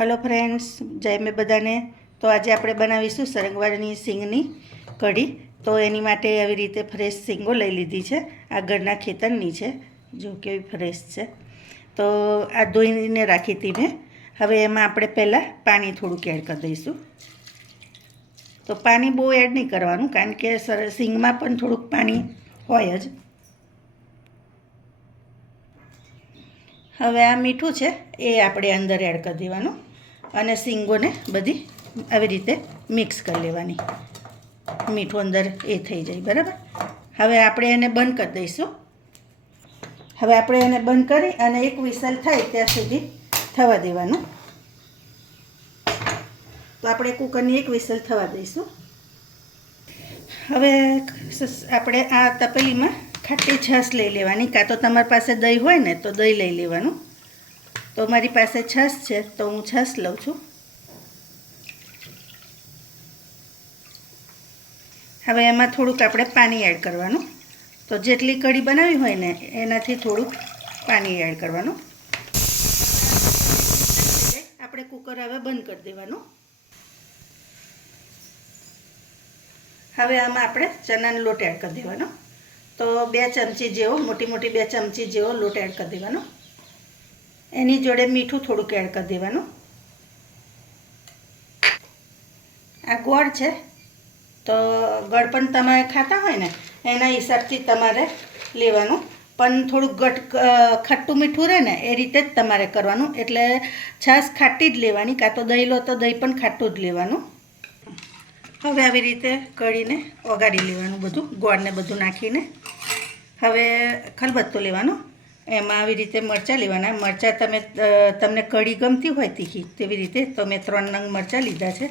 Hello friends, જય મેં બધાને. તો આજે આપણે બનાવીશું સરંગવાળની સિંગની કઢી. તો એની માટે આવી રીતે ફ્રેશ સિંગો લઈ લીધી છે. આ ઘરના ખેતરની છે, જો કેવી ફ્રેશ છે. તો આ ધોઈને રાખી હતી મેં. હવે એમાં આપણે પહેલાં પાણી થોડુંક એડ કરી દઈશું. તો પાણી બહુ એડ નહીં કરવાનું, કારણ કે સર, સિંગમાં પણ થોડુંક પાણી હોય જ. હવે આ મીઠું છે, એ આપણે અંદર એડ કરી દેવાનું. અને સિંગોને બધી આવી રીતે મિક્સ કરી લેવાની. મીઠું અંદર એ થઈ જાય, બરાબર? હવે આપણે એને બંધ કરી દઈશું. હવે આપણે એને બંધ કરી અને એક વિસલ થાય ત્યાં સુધી થવા દેવાનું. તો આપણે કુકરની એક વિસલ થવા દઈશું. હવે આપણે આ તપેલીમાં ખાટી છાશ લઈ લેવાની, કાં તો તમારી પાસે દહીં હોય ને તો દહીં લઈ લેવાનું. તો મારી પાસે છાશ છે, તો હું છાશ લઉં છું. હવે એમાં થોડુંક આપણે પાણી એડ કરવાનું. તો જેટલી કઢી બનાવી હોય ને, એનાથી થોડુંક પાણી એડ કરવાનું. આપણે કુકર હવે બંધ કરી દેવાનું. હવે આમાં આપણે ચણાનો લોટ એડ કરી દેવાનો. તો બે ચમચી જેવો મોટી મોટી બે ચમચી જેવો લોટ એડ કરી દેવાનો. એની જોડે મીઠું થોડુંક એડ કરી દેવાનું. આ ગોળ છે. તો ગળ પણ તમે ખાતા હોય ને, એના હિસાબથી તમારે લેવાનું. પણ થોડુંક ગટ ખટ્ટું મીઠું રહે ને, એ રીતે જ તમારે કરવાનું. એટલે છાશ ખાટી જ લેવાની, કાં તો દહીં લો તો દહીં પણ ખાટું જ લેવાનું. હવે આવી રીતે કળીને ઓગાળી લેવાનું બધું, ગોળને બધું નાખીને. હવે ખલબત્તો લેવાનો. એમાં આવી રીતે મરચાં લેવાના. મરચાં તમે તમને કઢી ગમતી હોય તીખી, તેવી રીતે તો મેં ત્રણ નંગ મરચાં લીધા છે,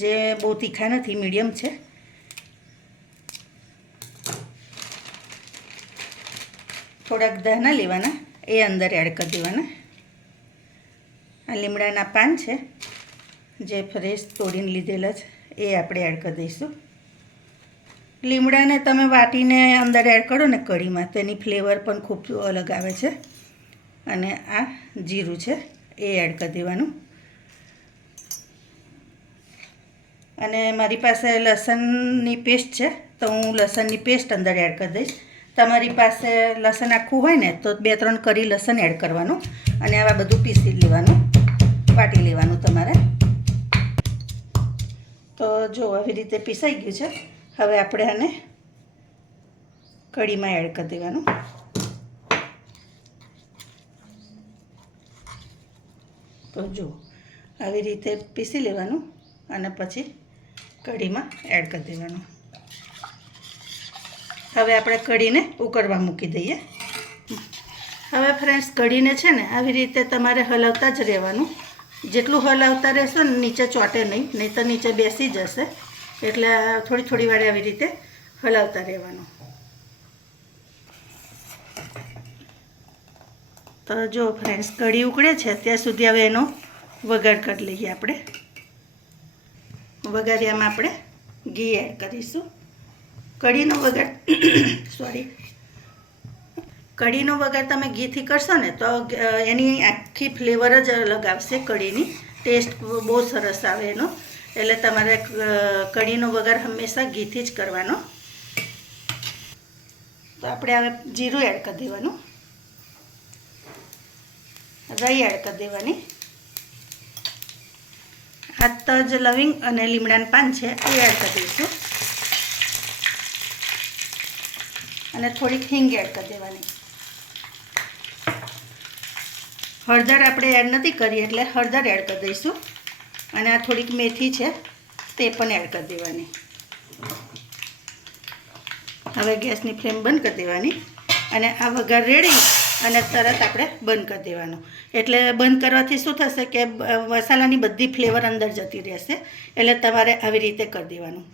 જે બહુ તીખા નથી, મીડિયમ છે. થોડાક ધાના લેવાના, એ અંદર એડ કરી દેવાના. આ લીમડાના પાન છે, જે ફ્રેશ તોડીને લીધેલા છે, એ આપણે એડ કરી દઈશું. લીમડાને તમે વાટીને અંદર એડ કરો ને કઢીમાં, તેની ફ્લેવર પણ ખૂબ અલગ આવે છે. અને આ જીરું છે, એ એડ કરી દેવાનું. અને મારી પાસે લસણની પેસ્ટ છે, તો હું લસણની પેસ્ટ અંદર એડ કરી દઈશ. તમારી પાસે લસણ આખું હોય ને, તો બે ત્રણ કરી લસણ એડ કરવાનું. અને આવા બધું પીસી લેવાનું, વાટી લેવાનું તમારે. તો જો આવી રીતે પીસાઈ ગયું છે. હવે આપણે આને કઢીમાં એડ કરી દેવાનું. તો જો, આવી રીતે પીસી લેવાનું અને પછી કઢીમાં એડ કરી દેવાનું. હવે આપણે કઢીને ઉકળવા મૂકી દઈએ. હવે ફ્રેન્ડ્સ કઢીને છે ને આવી રીતે તમારે હલાવતા જ રહેવાનું. જેટલું હલાવતા રહેશો ને નીચે ચોટે નહીં નહીં તો નીચે બેસી જશે. એટલે થોડી થોડી વારે આવી રીતે હલાવતા રહેવાનું. તો જો ફ્રેન્ડ્સ કઢી ઉકળે છે ત્યાં સુધી હવે એનો વઘાર કરી લઈએ આપણે. વઘારિયામાં આપણે ઘી એડ કરીશું. કઢીનો વઘાર સોરી કઢીનો વઘાર તમે ઘીથી કરશો ને તો એની આખી ફ્લેવર જ અલગ આવશે કઢીની. ટેસ્ટ બહુ સરસ આવે એનો. એટલે તમારે કઢીનો વઘાર હંમેશા ઘીથી જ કરવાનો. તો આપણે હવે જીરું એડ કરી દેવાનું. રાઈ એડ કરી દેવાની. આ તજ લવિંગ અને લીમડાનું પાન છે, એ એડ કરી દઈશું. અને થોડીક હિંગ એડ કરી દેવાની. હળદર આપણે એડ નથી કરી, એટલે હળદર એડ કરી દઈશું. અને આ થોડીક મેથી છે, તે પણ એડ કરી દેવાની. હવે ગેસની ફ્લેમ બંધ કરી દેવાની અને આ વઘાર રેડી અને તરત આપણે બંધ કરી દેવાનું. એટલે બંધ કરવાથી શું થશે કે મસાલાની બધી ફ્લેવર અંદર જતી રહેશે, એટલે તમારે આવી રીતે કરી દેવાનું.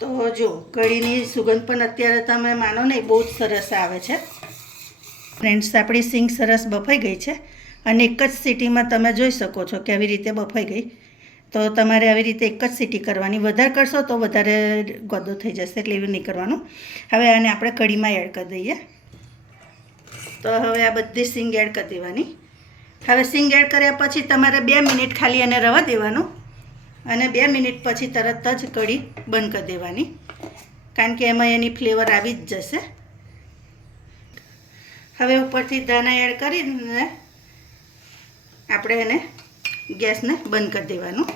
તો જો, કઢીની સુગંધ પણ અત્યારે તમે માનો નહીં, બહુ જ સરસ આવે છે. ફ્રેન્ડ્સ, આપણી સિંગ સરસ બફાઈ ગઈ છે. અને એક જ સિટીમાં તમે જોઈ શકો છો કે આવી રીતે બફાઈ ગઈ. તો તમારે આવી રીતે એક જ સીટી કરવાની. વધારે કરશો તો વધારે ગોદો થઈ જશે એટલે એવું નહીં કરવાનું. હવે આને આપણે કઢીમાં એડ કરી દઈએ. તો હવે આ બધી સિંગ એડ કરી દેવાની. હવે સિંગ એડ કર્યા પછી તમારે બે મિનિટ ખાલી એને રવા દેવાનું અને બે મિનિટ પછી તરત જ કઢી બંધ કરી દેવાની. કારણ કે એમાં એની ફ્લેવર આવી જ જશે. હવે ઉપરથી ધાણા એડ કરીને આપણે એને ગેસને બંધ કરી દેવાનું.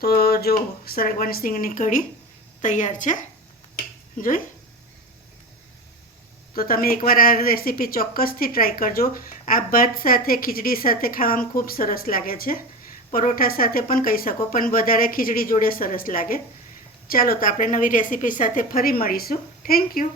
તો જો સરગવાની સિંગની કઢી તૈયાર છે, જોઈ. તો તમે એકવાર આ રેસીપી ચોક્કસથી ટ્રાય કરજો. આ ભાત સાથે, ખીચડી સાથે ખાવામાં ખૂબ સરસ લાગે છે. પરોઠા સાથે પણ કહી શકો, પણ વધારે ખીચડી જોડે સરસ લાગે. ચાલો તો આપણે નવી રેસીપી સાથે ફરી મળીશું. Thank you